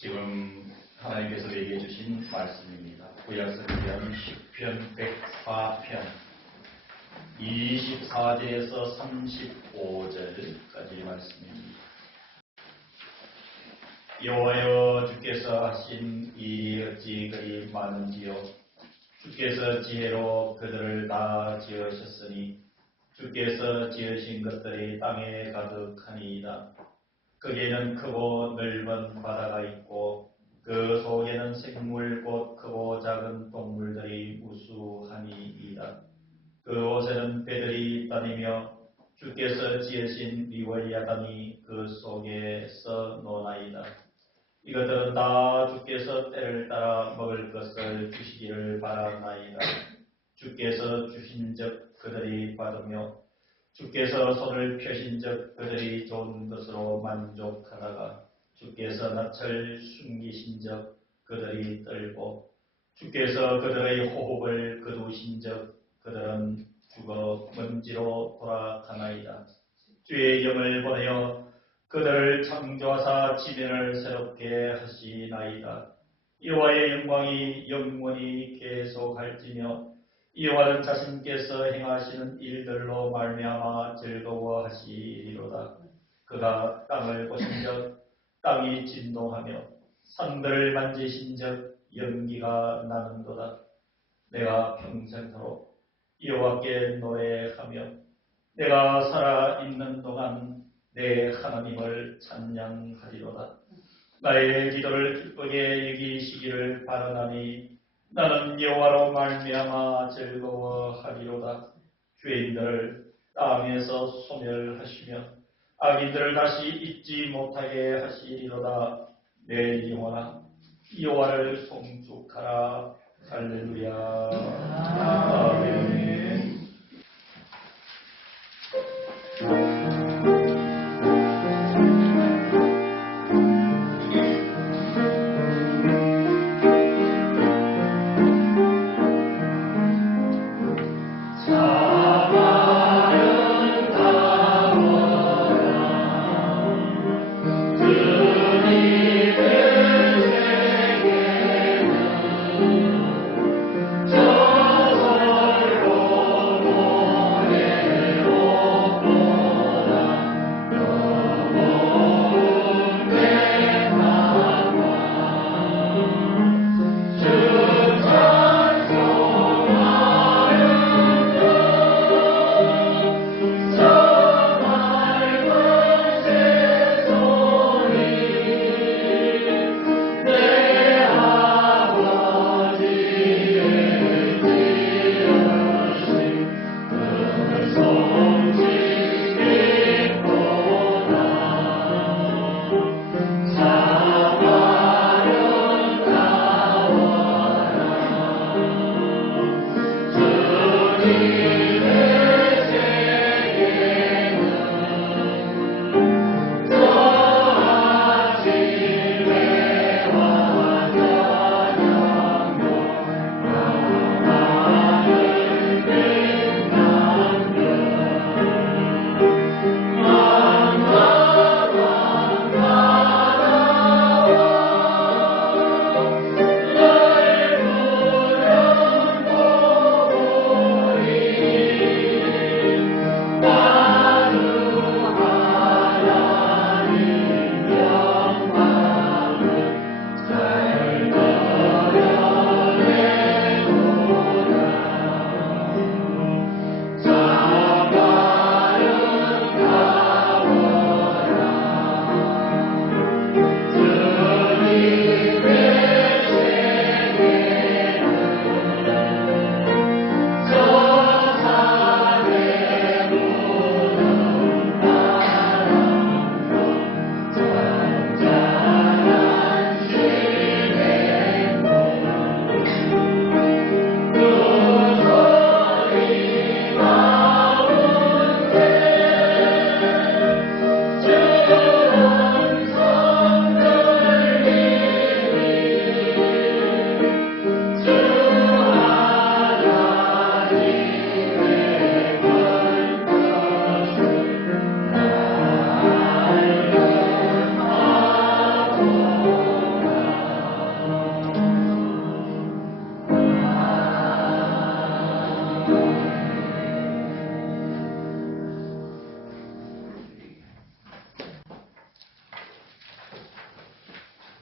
지금 하나님께서 얘기해 주신 말씀입니다. 구약성경 시편 104편 24절에서 35절까지 말씀입니다. 여호와여, 주께서 하신 일이 어찌 그리 많은지요. 주께서 지혜로 그들을 다 지으셨으니 주께서 지으신 것들이 땅에 가득하니이다. 거기에는 크고 넓은 바다가 있고 그 속에는 생물 곧 크고 작은 동물들이 우수하니이다. 그 옷에는 배들이 다니며 주께서 지으신 리월야단이 그 속에서 노나이다. 이것들은 다 주께서 때를 따라 먹을 것을 주시기를 바라나이다. 주께서 주신즉 그들이 받으며 주께서 손을 펴신즉 그들이 좋은 것으로 만족하다가 주께서 낯을 숨기신즉 그들이 떨고 주께서 그들의 호흡을 거두신즉 그들은 죽어 먼지로 돌아가나이다. 주의 영을 보내어 그들을 창조하사 지면을 새롭게 하시나이다. 여호와의 영광이 영원히 계속할지며 여호와는 자신께서 행하시는 일들로 말미암아 즐거워하시리로다. 그가 땅을 보신즉 땅이 진동하며 산들을 만지신즉 연기가 나는도다. 내가 평생토록 여호와께 노래하며 내가 살아있는 동안 내 하나님을 찬양하리로다. 나의 기도를 기쁘게 여기시기를 바라나니 나는 여호와로 말미암아 즐거워하리로다. 죄인들을 땅에서 소멸하시며 악인들을 다시 잊지 못하게 하시리로다. 내 영혼아, 여호와를 송축하라. 할렐루야. 아멘. 저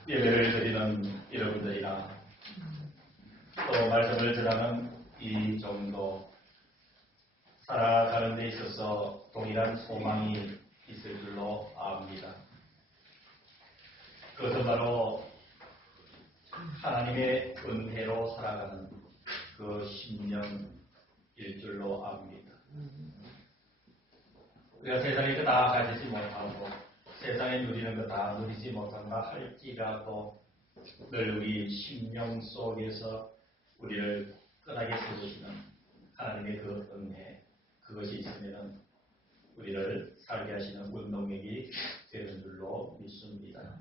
예배를 드리는 여러분들이나 또 말씀을 전하는 이 정도 살아가는 데 있어서 동일한 소망이 있을 줄로 압니다. 그것은 바로 하나님의 은혜로 살아가는 그 심령일 줄로 압니다. 우리가 세상에 그 다 가지지 못하고 세상에 누리는 거 다 누리지 못한다 할지라도 늘 우리 심령 속에서 우리를 끈하게 세우시는 하나님의 그 은혜, 그것이 있으면 우리를 살게 하시는 운동력이 되는 줄로 믿습니다.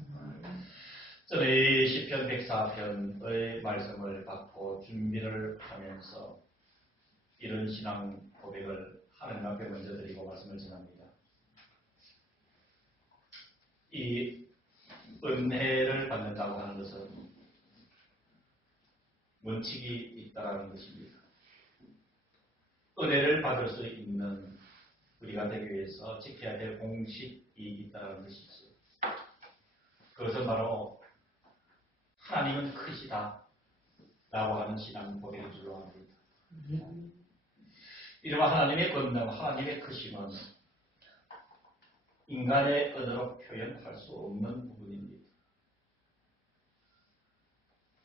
저는 이 시편 104편의 말씀을 받고 준비를 하면서 이런 신앙 고백을 하나님 앞에 먼저 드리고 말씀을 전합니다. 이 은혜를 받는다고 하는 것은 원칙이 있다는 것입니다. 은혜를 받을 수 있는 우리가 되기 위해서 지켜야 될 공식이 있다는 것이죠. 그것은 바로 하나님은 크시다 라고 하는 신앙 고백인 줄로 압니다. 이러한 하나님의 권능, 하나님의 크심은 인간의 언어로 표현할 수 없는 부분입니다.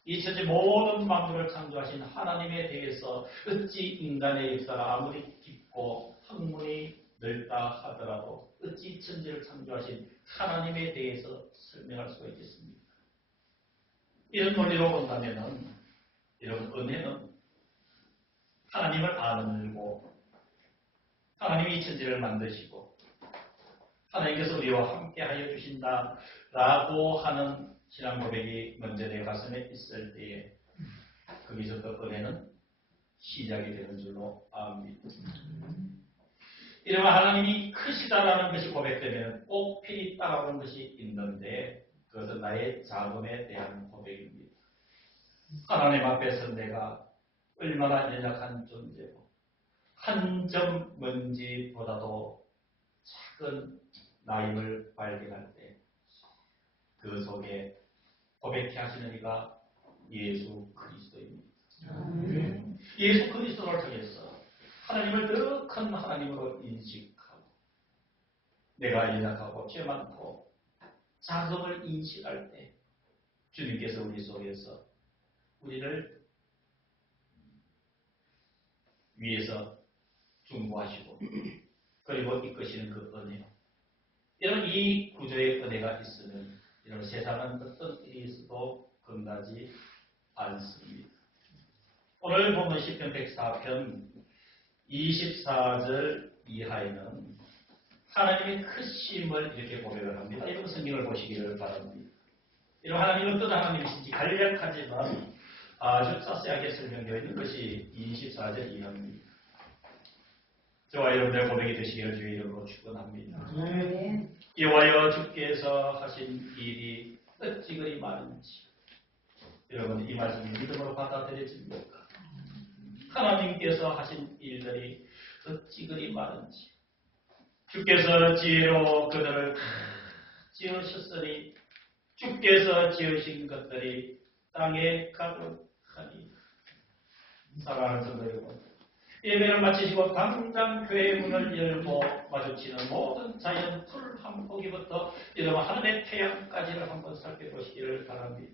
이 천지 모든 만물을 창조하신 하나님에 대해서 어찌 인간의 역사가 아무리 깊고 학문이 넓다 하더라도 어찌 천지를 창조하신 하나님에 대해서 설명할 수가 있겠습니까? 이런 논리로 본다면 여러분, 은혜는 하나님을 아는 일고 하나님이 이 천지를 만드시고 하나님께서 우리와 함께하여 주신다라고 하는 신앙 고백이 먼저 내 가슴에 있을 때에 거기서부터 은혜는 시작이 되는 줄로 압니다. 이러한 하나님이 크시다라는 것이 고백되면 꼭 필히 따라오는 것이 있는데 그것은 나의 자금에 대한 고백입니다. 하나님 앞에서 내가 얼마나 연약한 존재고 한 점 먼지보다도 작은 나임을 발견할 때 그 속에 고백케 하시는 이가 예수 그리스도입니다. 예수 그리스도를 통해서 하나님을 더 큰 하나님으로 인식하고 내가 연약하고 죄 많고 작음을 인식할 때 주님께서 우리 속에서 우리를 위에서 중보하시고 그리고 이끄시는 그 은혜요. 이런 이 구조의 은혜가 있으면 이런 세상은 어떤 일이 있어도 겁나지 않습니다. 오늘 보면 시편 104편 24절 이하에는 하나님의 크심을 이렇게 고백을 합니다. 이런 성경을 보시기를 바랍니다. 이런 하나님은 어떤 하나님이신지 간략하지만 아주 자세하게 설명되어 있는 것이 24절 이하입니다. 저와 여러분의 고백이 되시기를 주의 이름으로 축원합니다. 여호와여 주께서 하신 일이 어찌 그리 많은지 여러분 이 말씀을 믿음으로 받아들여집니까? 하나님께서 하신 일들이 어찌 그리 많은지 주께서 지혜로 그들을 지으셨으니 주께서 지으신 것들이 땅에 가득하니 사랑하는 성도 여러분 예배를 마치시고 당장 교회 문을 열고 마주치는 모든 자연 풀 한 포기부터 여러분 하늘의 태양까지를 한번 살펴보시기를 바랍니다.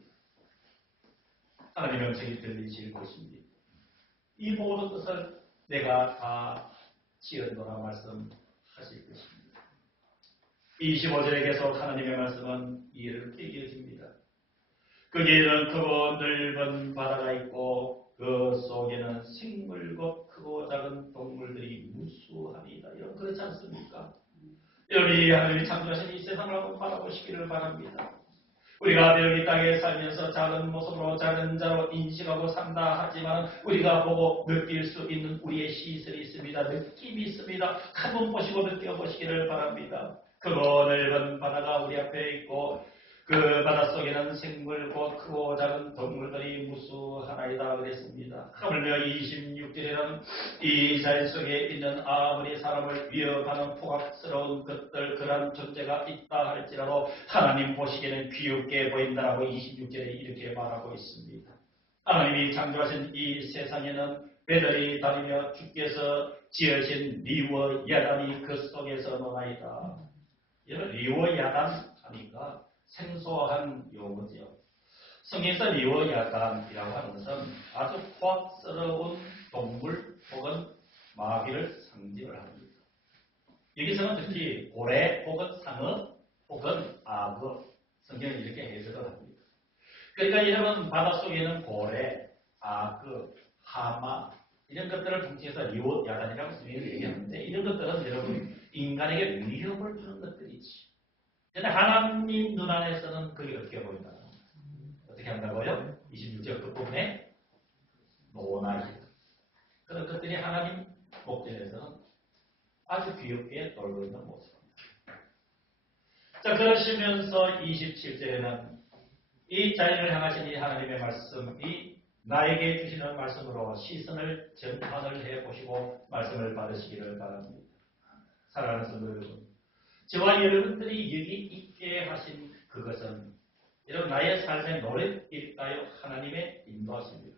하나님의 음성이 들리실 것입니다. 이 모든 것을 내가 다 지었노라 말씀하실 것입니다. 25절에 계속 하나님의 말씀은 이렇게 이어집니다. 거기에는 크고 넓은 바다가 있고 그 속에는 생물 곧 크고 작은 동물들이 무수합니다. 여러분 그렇지 않습니까? 여러분이 하나님이 창조하신 이 세상을 한번 바라보시기를 바랍니다. 우리가 여기 땅에 살면서 작은 모습으로 작은 자로 인식하고 산다 하지만 우리가 보고 느낄 수 있는 우리의 시선이 있습니다. 느낌이 있습니다. 한번 보시고 느껴보시기를 바랍니다. 크고 넓은 바다가 우리 앞에 있고 그 바닷속에는 생물 곧 크고 작은 동물들이 무수하나이다 그랬습니다. 하물며 26절에는 이 자연 속에 있는 아무리 사람을 위협하는 포악스러운 것들 그런 존재가 있다 할지라도 하나님 보시기에는 귀엽게 보인다라고 26절에 이렇게 말하고 있습니다. 하나님이 창조하신 이 세상에는 배들이 다니며 주께서 지으신 리워 야단이 그 속에서 노나이다. 이런 리워 야단 하니까 생소한 용어죠. 성경에서 리워 야단이라고 하는 것은 아주 포악스러운 동물 혹은 마귀를 상징을 합니다. 여기서는 특히 고래 혹은 상어 혹은 악어 성경은 이렇게 해석을 합니다. 그러니까 여러분 바닷속에는 고래, 악어, 하마 이런 것들을 통해서 리워 야단이라고 성경이 얘기하는데 이런 것들은 여러분 인간에게 위협을 주는 것들이지. 그런데 하나님 눈 안에서는 그게 어떻게 보인다? 어떻게 한다고요? 26절 끝부분에 노나이 그런 것들이 하나님 목전에서는 아주 귀엽게 놀고 있는 모습입니다. 자 그러시면서 27절에는 이 자연을 향하신 이 하나님의 말씀이 나에게 주시는 말씀으로 시선을 전환을 해보시고 말씀을 받으시기를 바랍니다. 사랑하는 성도 여러분, 저와 여러분들이 여기 있게 하신 그것은 여러분 나의 삶의 노력일까요? 하나님의 인도하십니다.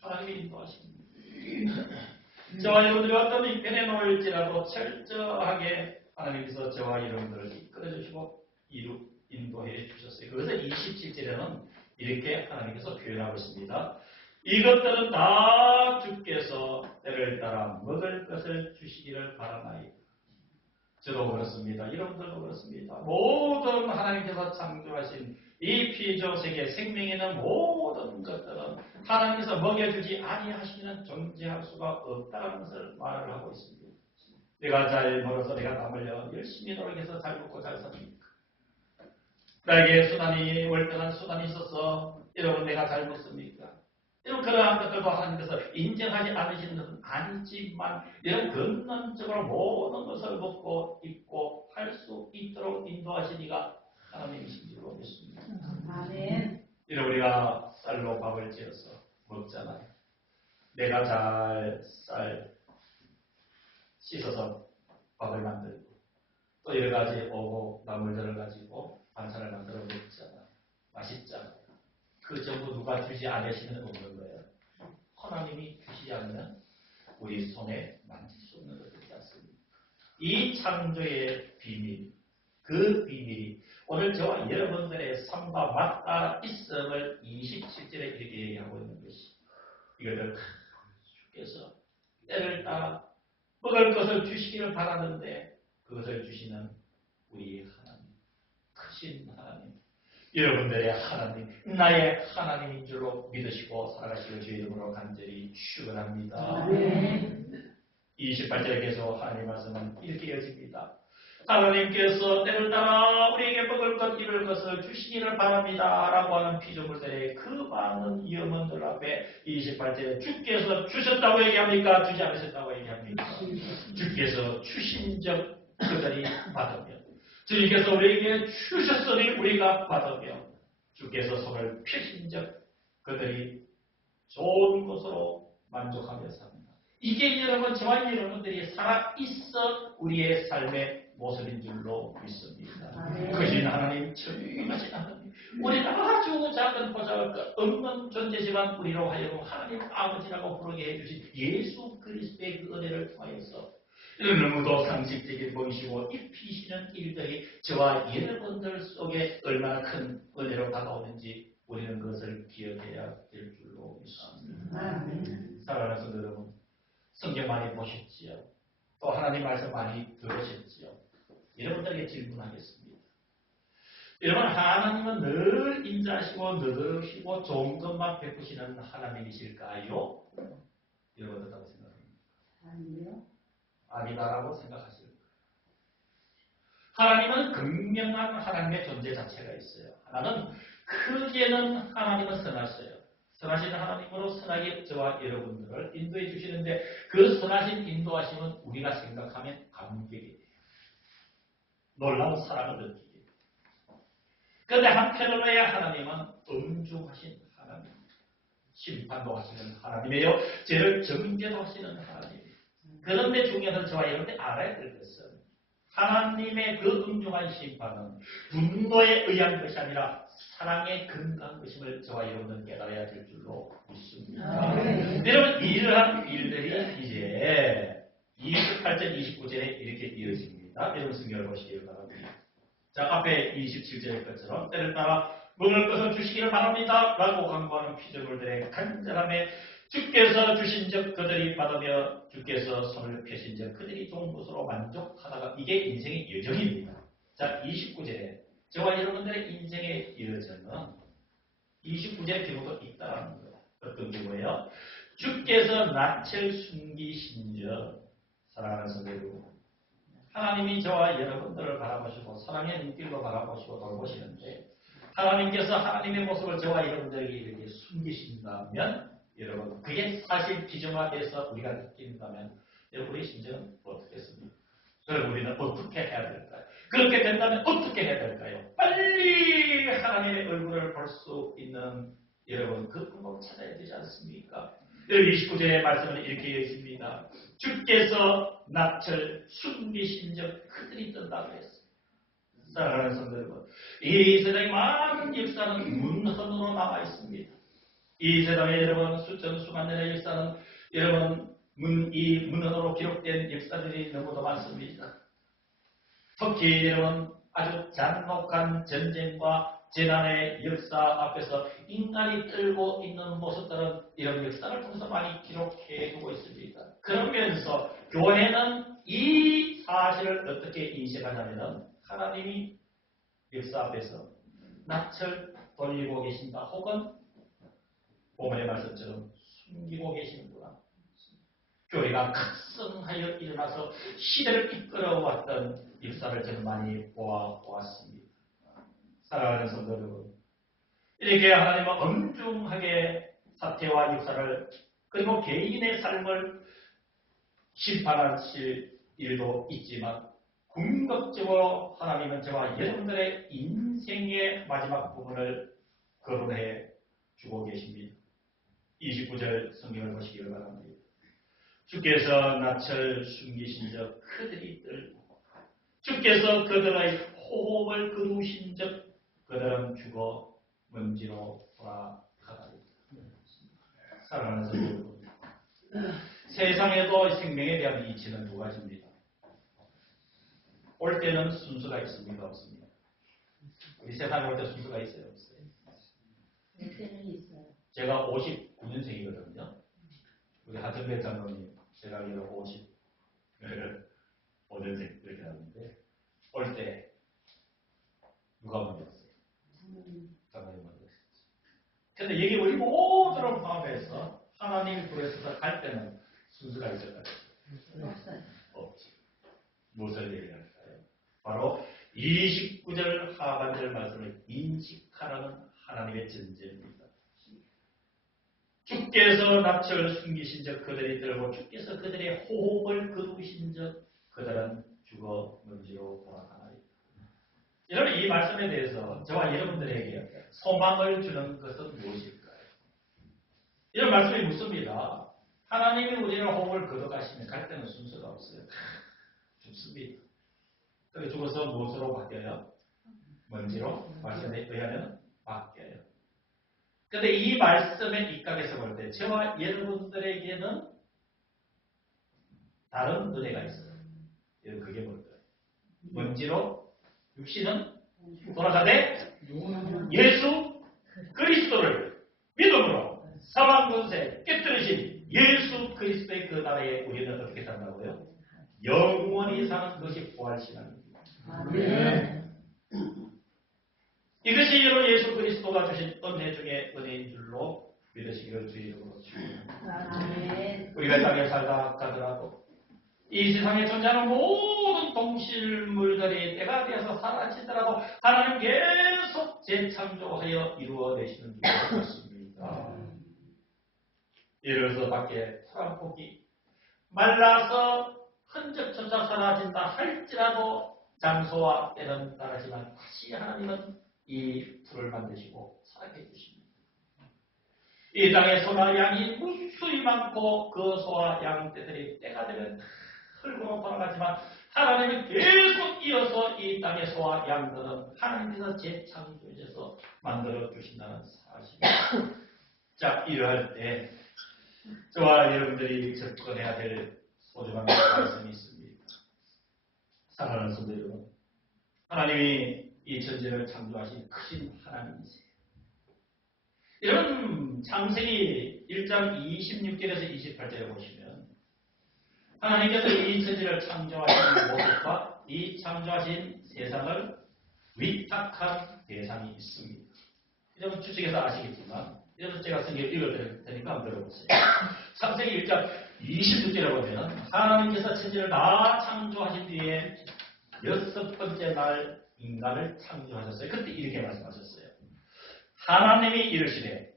하나님의 인도하십니다. 저와 여러분들이 어떤 이편에 놓일지라도 철저하게 하나님께서 저와 여러분들을 이끌어주시고 인도해 주셨어요. 그것을 27절에는 이렇게 하나님께서 표현하고 있습니다. 이것들은 다 주께서 때를 따라 먹을 것을 주시기를 바라나이다. 저도 그렇습니다. 여러분들도 그렇습니다. 모든 하나님께서 창조하신 이 피조세계 생명에 있는 모든 것들은 하나님께서 먹여주지 아니하시면 존재할 수가 없다는 것을 말을 하고 있습니다. 내가 잘 먹어서 내가 땀 흘려 열심히 노력해서 잘 먹고 잘 삽니까? 나에게 수단이 월등한 수단이 있어서 여러분 내가 잘 먹습니까? 여러분 그러한 것들도 하나님께서 인정하지 않으시는 것은 아니지만 여러분 근본적으로 모든 것을 먹고 입고 할 수 있도록 인도하시니가 하나님이신 줄로 믿습니다. 아멘. 여러분 우리가 쌀로 밥을 지어서 먹잖아요. 내가 잘 쌀 씻어서 밥을 만들고 또 여러 가지 오고 나물들을 가지고 반찬을 만들어 먹잖아요. 맛있잖아요. 그 전부 누가 주지 않으시면 없는 거예요. 하나님이 주시지 않으면 우리 손에 만질 수 없는 것이지 않습니까? 이 창조의 비밀, 그 비밀이 오늘 저와 여러분들의 삶과 맞닿아 있음을 27절에 이렇게 얘기하고 있는 것이 이것을 주께서 때를 따라 먹을 것을 주시기를 바라는데 그것을 주시는 우리 하나님, 크신 하나님, 여러분들의 하나님, 나의 하나님인 줄로 믿으시고 살아가시길 주의 이름으로 간절히 축원합니다. 28절에 계속 하나님의 말씀은 이렇게 이어집니다. 하나님께서 때를 따라 우리에게 먹을 것, 입을 것을 주시기를 바랍니다. 라고 하는 피조물들의 그 많은 염원들 앞에 28절에 주께서 주셨다고 얘기합니까? 주지 않으셨다고 얘기합니까? 주께서 주신 적 그들이 받으며 주님께서 우리에게 주셨으니 우리가 받으며 주께서 손을 펴신 적 그들이 좋은 것으로 만족하며 삽니다. 이게 여러분 저와 여러분들이 살아있어 우리의 삶의 모습인 줄로 믿습니다. 크신 하나님, 전능하신 하나님, 우리가 아주 작은 보잘것 없는 존재지만 우리로 하여금 하나님 아버지라고 부르게 해주신 예수 그리스도의 그 은혜를 통하여서 너무도 상식적인 보이시고 입히시는 일들이 저와 여러분들 속에 얼마나 큰 은혜로 다가오는지 우리는 그것을 기억해야 될 줄로 믿습니다. 사랑하는 성도 여러분, 성경 많이 보셨지요? 또 하나님 말씀 많이 들으셨지요? 여러분들에게 질문하겠습니다. 여러분 하나님은 늘 인자하시고 너그러우시고 좋은 것만 베푸시는 하나님이실까요? 여러분 어떻다고 생각합니까? 아니요. 아니다라고 생각하실 거예요. 하나님은 극명한 하나님의 존재 자체가 있어요. 하나는 크게는 하나님은 선하셔요. 선하신 하나님으로 선하게 저와 여러분들을 인도해 주시는데 그 선하신 인도하심은 우리가 생각하면 감격이 돼요. 놀라운 사랑을 느끼게 돼요. 그런데 한편으로야 하나님은 엄중하신 하나님, 심판도 하시는 하나님이에요. 죄를 정죄도 하시는 하나님이에요. 그런데 중요한 저와 여러분들이 알아야 될 것은 하나님의 그 엄중한 심판은 분노에 의한 것이 아니라 사랑에 근거한 것임을 저와 여러분은 깨달아야 될 줄로 믿습니다. 여러분 이러한 일들이 이제 28절 29절에 이렇게 이어집니다. 여러분 성경을 보시기 바랍니다. 자, 앞에 27절의 것처럼 때를 따라 먹을 것을 주시기를 바랍니다 라고 강구하는 피조물들의 간절함에 주께서 주신 적 그들이 받으며 주께서 손을 펴신 적 그들이 좋은 것으로 만족하다가 이게 인생의 여정입니다. 자, 29절에 저와 여러분들의 인생의 여정은 29절에 비로소 있다는 거예요. 어떤 경우예요? 주께서 낯을 숨기신 적 사랑하는 성도들, 하나님이 저와 여러분들을 바라보시고 사랑의 눈길로 바라보시고 돌보시는데 하나님께서 하나님의 모습을 저와 여러분들에게 이렇게 숨기신다면 여러분 그게 사실 비정화돼서 우리가 느낀다면 여러분 우리의 심정은 어떻겠습니까? 그럼 우리는 어떻게 해야 될까요? 그렇게 된다면 어떻게 해야 될까요? 빨리 하나님의 얼굴을 볼 수 있는 여러분 그 방법을 찾아야 되지 않습니까? 29절의 말씀은 이렇게 있습니다. 주께서 낯을 숨기신 적 그들이 뜬다고 했어요. 사랑하는 성도 여러분, 이 세상의 많은 역사는 문헌으로 남아 있습니다. 이 세상에 여러분 수천 수만 년의 역사는 여러분 이 문헌으로 기록된 역사들이 너무도 많습니다. 특히 여러분 아주 잔혹한 전쟁과 재난의 역사 앞에서 인간이 떨고 있는 모습들은 이런 역사를 통해서 많이 기록해두고 있습니다. 그러면서 교회는 이 사실을 어떻게 인식하냐면 하나님이 역사 앞에서 낯을 돌리고 계신다 혹은 본문의 말씀처럼 숨기고 계시는구나. 교회가 각성하여 일어나서 시대를 이끌어왔던 역사를 저는 많이 보아왔습니다. 사랑하는 성도 여러분, 이렇게 하나님은 엄중하게 사태와 역사를 그리고 개인의 삶을 심판하실 일도 있지만 궁극적으로 하나님은 저와 여러분들의 인생의 마지막 부분을 거론해 주고 계십니다. 29절 성경을 보시기를 바랍니다. 주께서 낯을 숨기신 적 그들이 떨고 주께서 그들의 호흡을 거두신 적 그들은 죽어 먼지로 돌아가다니. 사랑하는 성도 여러분, 세상에도 생명에 대한 이치는 두 가지입니다. 올 때는 순서가 있습니까? 없습니다. 우리 세상에 올 때 순서가 있어요? 없어요? 때는 있어요. 제가 59년생이거든요. 우리 하정배 장로님, 제가 알기로 55년생 이렇게 하는데 올 때 누가 먼저 왔어요? 장로님 먼저 왔어요. 근데 여기 우리 모두를 포함해서 하나님이 부르셔서 갈 때는 순서가 있을까요? 없어요. 없지. 무엇을 얘기할까요? 바로 29절 하반절 말씀을 인식하라는 하나님의 전제입니다. 주께서 낯을 숨기신 적 그들이 떨고 주께서 그들의 호흡을 거두신 적 그들은 죽어 먼지로 돌아가나이다. 여러분 이 말씀에 대해서 저와 여러분들에게 소망을 주는 것은 무엇일까요? 이런 말씀이 묻습니다. 하나님이 우리를 호흡을 거둬가시면 갈 때는 순서가 없어요. 죽습니다. 그리고 죽어서 무엇으로 바뀌어요? 먼지로 말씀에 의하면 바뀌어요. 그런데 이 말씀의 입각에서 볼 때 저와 여러분들에게는 다른 은혜가 있어요. 그게 뭘까요? 먼지로 육신은 돌아가되 예수 그리스도를 믿음으로 사망권세 깨뜨리신 예수 그리스도의 그 나라에 우리는 어떻게 산다고요? 영원히 사는 것이 부활신앙입니다. 아멘. 이것이 여러분 예수 그리스도가 주신 은혜 중에 은혜인 줄로 믿으시기를 주의 이름으로 축원합니다. 아멘. 우리가 땅에 살다 가더라도 이 세상에 존재하는 모든 동실물들이 때가 되어서 사라지더라도 하나님 계속 재창조하여 이루어내시는 줄로 믿습니다. 예를 들어서 밖에 토랑포기 말라서 흔적조차 사라진다 할지라도 장소와 때는 따르지만 다시 하나님은 이 풀을 만드시고 살게 해주십니다. 이 땅에 소나 양이 무수히 많고 그 소와 양떼들이 때가 되면 흙으로 돌아가지만 하나님은 계속 이어서 이 땅의 소와 양들은 하나님께서 재창조해서 만들어 주신다는 사실입니다. 자, 이러할 때 저와 여러분들이 접근해야 될 소중한 말씀이 있습니다. 사랑하는 성도 여러분, 하나님이 이 천지를 창조하신 크신 하나님이세요. 여러분, 창세기 1장 26절에서 28절에 보시면 하나님께서 이 천지를 창조하신 모습과 이 창조하신 세상을 위탁한 대상이 있습니다. 여러분 추측해서 아시겠지만 여러분 제가 성경을 읽어드릴 테니까 한번 들어보세요. 창세기 1장 26절에 보면 하나님께서 천지를 다 창조하신 뒤에 6번째 날 인간을 창조하셨어요. 그때 이렇게 말씀하셨어요. 하나님이 이르시되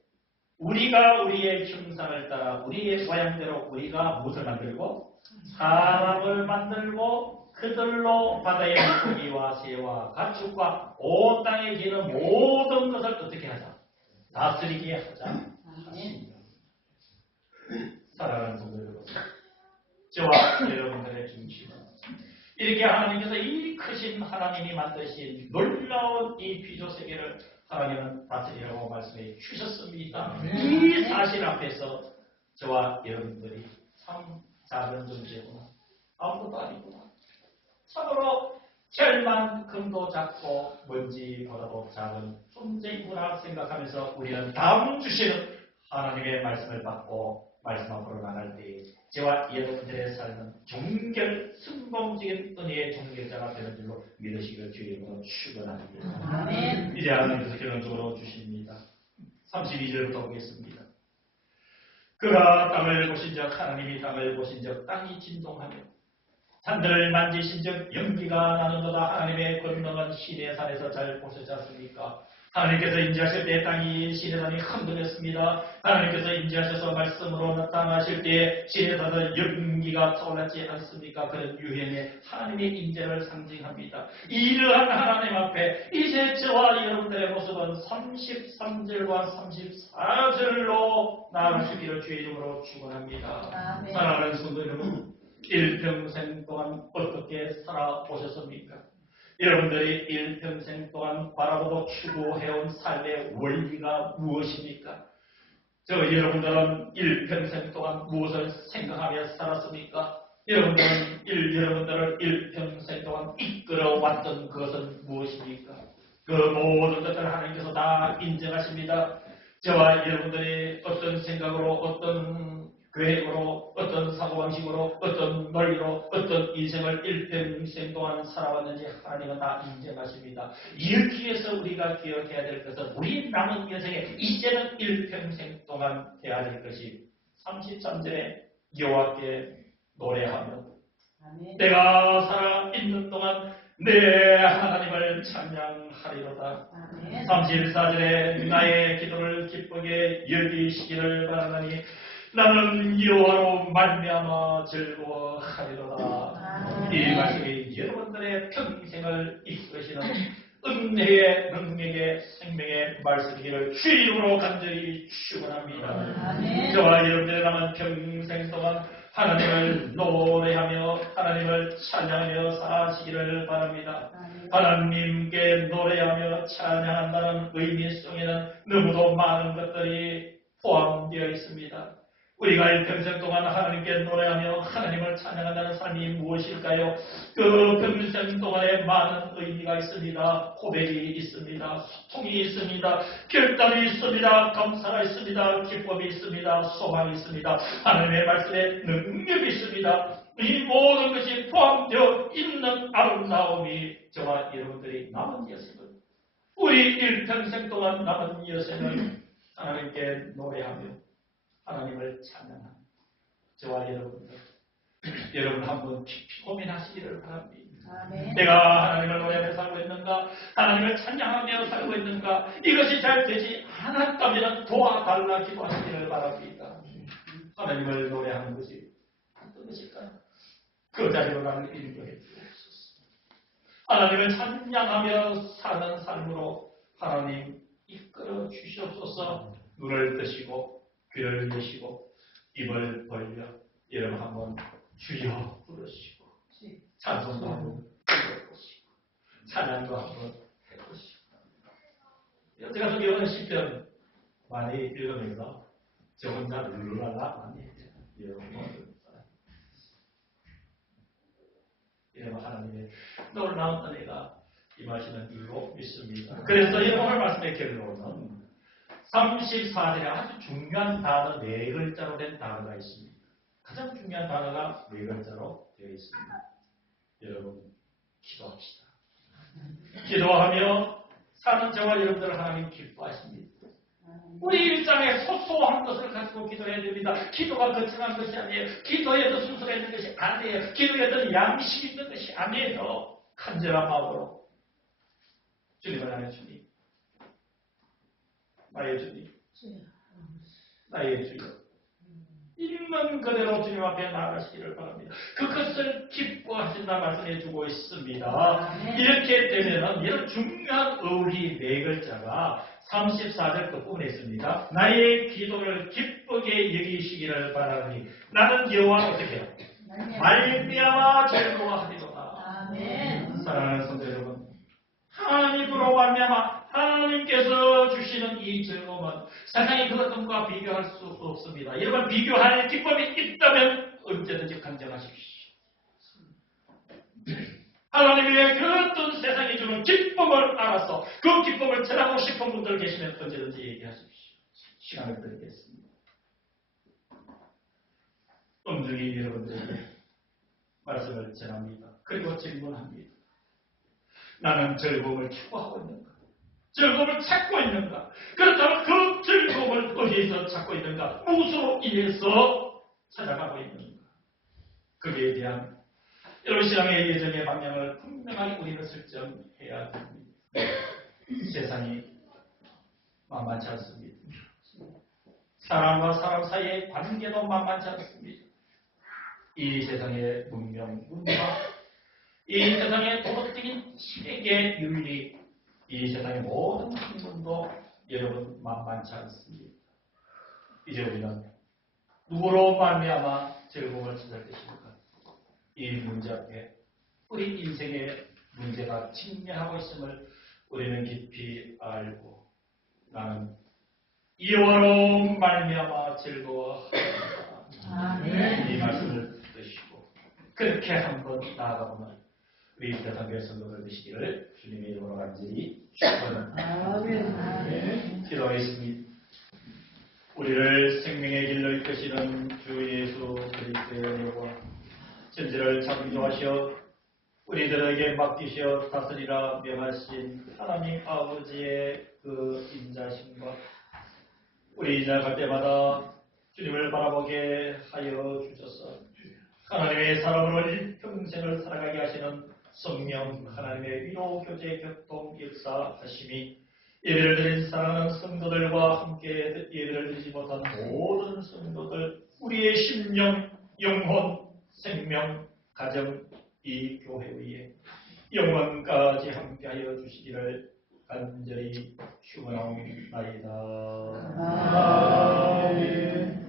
우리가 우리의 형상을 따라 우리의 모양대로 우리가 무엇을 만들고 사람을 만들고 그들로 바다의 물고기와 새와 가축과 온 땅에 기는 모든 것을 어떻게 하자? 다스리게 하자 하십니다. 사랑하는 성도 여러분, 저와 여러분들의 중심은 이렇게 하나님께서 이 크신 하나님이 만드신 놀라운 이 피조 세계를 하나님은 다스리라고 말씀해 주셨습니다. 이 사실 앞에서 저와 여러분들이 참 작은 존재구나, 아무것도 아니구나, 참으로 별만큼도 작고 먼지보다도 작은 존재이구나 생각하면서 우리는 다음 주시는 하나님의 말씀을 받고 말씀 앞으로 나갈 때 저와 여러분들의 삶은 종결 성공적인 은혜의 종결자가 되는 줄로 믿으시기를 주님으로 축원합니다. 아멘. 이제 하나님께서 결론적으로 주십니다. 32절부터 보겠습니다. 그가 땅을 보신즉 하나님이 땅을 보신즉 땅이 진동하며 산들을 만지신즉 연기가 나는도다. 하나님의 권능은 시내산에서 잘 보셨지 않습니까? 하나님께서 인지하실 때 땅이 시내산이 흔들렸습니다. 하나님께서 인지하셔서 말씀으로 나타나실 때 시내산은 연기가 타올랐지 않습니까? 그런 유형의 하나님의 인재를 상징합니다. 이러한 하나님 앞에 이제 저와 여러분들의 모습은 33절과 34절로 나아가시기를 주의 이름으로 축원합니다. 사랑하는 성도 여러분, 일평생 동안 어떻게 살아오셨습니까? 여러분들이 일평생 동안 바라보고 추구해온 삶의 원리가 무엇입니까? 여러분들은 일평생 동안 무엇을 생각하며 살았습니까? 여러분들을 일평생 동안 이끌어왔던 것은 무엇입니까? 그 모든 것들을 하나님께서 다 인정하십니다. 저와 여러분들이 어떤 생각으로, 어떤 계획으로, 어떤 사고방식으로, 어떤 논리로, 어떤 인생을 일평생 동안 살아왔는지 하나님은 다 인정하십니다. 이렇게 위해서 우리가 기억해야 될 것은 우리 남은 인생에 이제는 일평생 동안 해야 될 것이 33절에 여호와께 노래하며 내가 살아있는 동안 내 하나님을 찬양하리로다. 34절에 나의 기도를 기쁘게 여기시기를 바라나니 나는 여호와로 말미암아 즐거워하리로다. 이 말씀이 여러분들의 평생을 이끌으시는 은혜의 능력의 생명의 말씀이기를 주의 이름으로 간절히 축원합니다. 저와 여러분들의 남은 평생 동안 하나님을 노래하며 하나님을 찬양하며 사시기를 바랍니다. 하나님께 노래하며 찬양한다는 의미 속에는 너무도 많은 것들이 포함되어 있습니다. 우리가 일평생 동안 하나님께 노래하며 하나님을 찬양한다는 삶이 무엇일까요? 그 평생 동안에 많은 의미가 있습니다. 고백이 있습니다. 소통이 있습니다. 결단이 있습니다. 감사가 있습니다. 기쁨이 있습니다. 소망이 있습니다. 하나님의 말씀에 능력이 있습니다. 이 모든 것이 포함되어 있는 아름다움이 저와 여러분들이 남은 여생을, 우리 일평생 동안 남은 여생을 하나님께 노래하며 하나님을 찬양하는 저와 여러분들, 여러분 한번 깊이 고민하시기를 바랍니다. 내가 하나님을 노래하며 살고 있는가? 하나님을 찬양하며 살고 있는가? 이것이 잘 되지 않았다면 도와달라 기도하시기를 바랍니다. 하나님을 노래하는 것이 어떤 것일까요? 그 자리로 나를 인도해 주옵소서. 하나님을 찬양하며 사는 삶으로 하나님 이끌어 주시옵소서. 눈을 뜨시고 귀를 여시고 입을 벌려 여러분 한번 주여 부르시고 찬송도 한번 불러보시고 찬양도 한번 해보시고. 제가 좀 이번 10편 많이 읽으면서 저 혼자 룰랄라 많이 했죠. 이러면 하나님의 놀라운 은혜가 임하시는 줄로 믿습니다. 그래서 이 오늘 말씀의 결론은 34절에 아주 중요한 단어 4글자로 된 단어가 있습니다. 가장 중요한 단어가 4글자로 되어 있습니다. 여러분 기도합시다. 기도하며 사는 저와 여러분들 하나님 기뻐하십니다. 우리 일상에 소소한 것을 가지고 기도해야 됩니다. 기도가 거창한 것이 아니에요. 기도에도 순서가 있는 것이 아니에요. 기도에도 양식이 있는 것이 아니에요. 간절한 마음으로 주님을 향해 주님, 나의 주님, 나의 주여, 있는 그대로 주님 앞에 나아가시기를 바랍니다. 그것을 기뻐하신다 말씀해 주고 있습니다. 이렇게 되면은 이런 중요한 의리 4글자가 34절 끝부분에 있습니다. 나의 기도를 기쁘게 여기시기를 바라니 나는 여호와 어떻게 해요? 말미암아 즐거워하리로다. 아멘. 사랑하는 성도 여러분, 하나님으로 말미암아 하나님께서 주시는 이 즐거움은 세상의 그 어떤과 비교할 수 없습니다. 여러분 비교할 기쁨이 있다면 언제든지 간증하십시오. 하나님의 그 어떤 세상이 주는 기쁨을 알아서 그 기쁨을 전하고 싶은 분들 계시면 언제든지 얘기하십시오. 시간을 드리겠습니다. 엄중히 여러분들에게 말씀을 전합니다. 그리고 질문합니다. 나는 즐거움을 추구하고 있는가? 즐거움을 찾고 있는가? 그렇다면 그 즐거움을 어디에서 찾고 있는가? 무엇으로 인해서 찾아가고 있는가? 거기에 대한 여러분 신앙의 예정의 방향을 분명하게 우리는 설정해야 됩니다. 세상이 만만치 않습니다. 사람과 사람 사이의 관계도 만만치 않습니다. 이 세상의 문명, 문화, 이 세상의 도덕적인 세계 윤리, 이 세상의 모든 학문도 여러분 만만치 않습니다. 이제 우리는 누구로 말미암아 즐거움을 찾을 것인가? 이 문제 앞에 우리 인생의 문제가 직면하고 있음을 우리는 깊이 알고 나는 이와로 말미암아 즐거워합니다. 아멘. 이 말씀을 듣으시고 그렇게 한번 나아가보면 우리 대상교회 성도들 되시기를 주님의 이름으로 간절히 축원합니다. 기도하겠습니다. 우리를 생명의 길로 이끄시는 주 예수 그리스도의 은혜와 천지를 창조하시어 우리들에게 맡기시어 다스리라 명하신 하나님 아버지의 그 인자심과 우리 인자할 때마다 주님을 바라보게 하여 주셔서 하나님의 사람으로 일평생을 살아가게 하시는 성령 하나님의 위로 교제 교통 역사하심이 예배를 드린 사랑하는 성도들과 함께 예배를 드리지 못한 모든 성도들 우리의 심령, 영혼, 생명, 가정, 이 교회 위에 영원까지 함께하여 주시기를 간절히 축원하옵나이다. 아멘.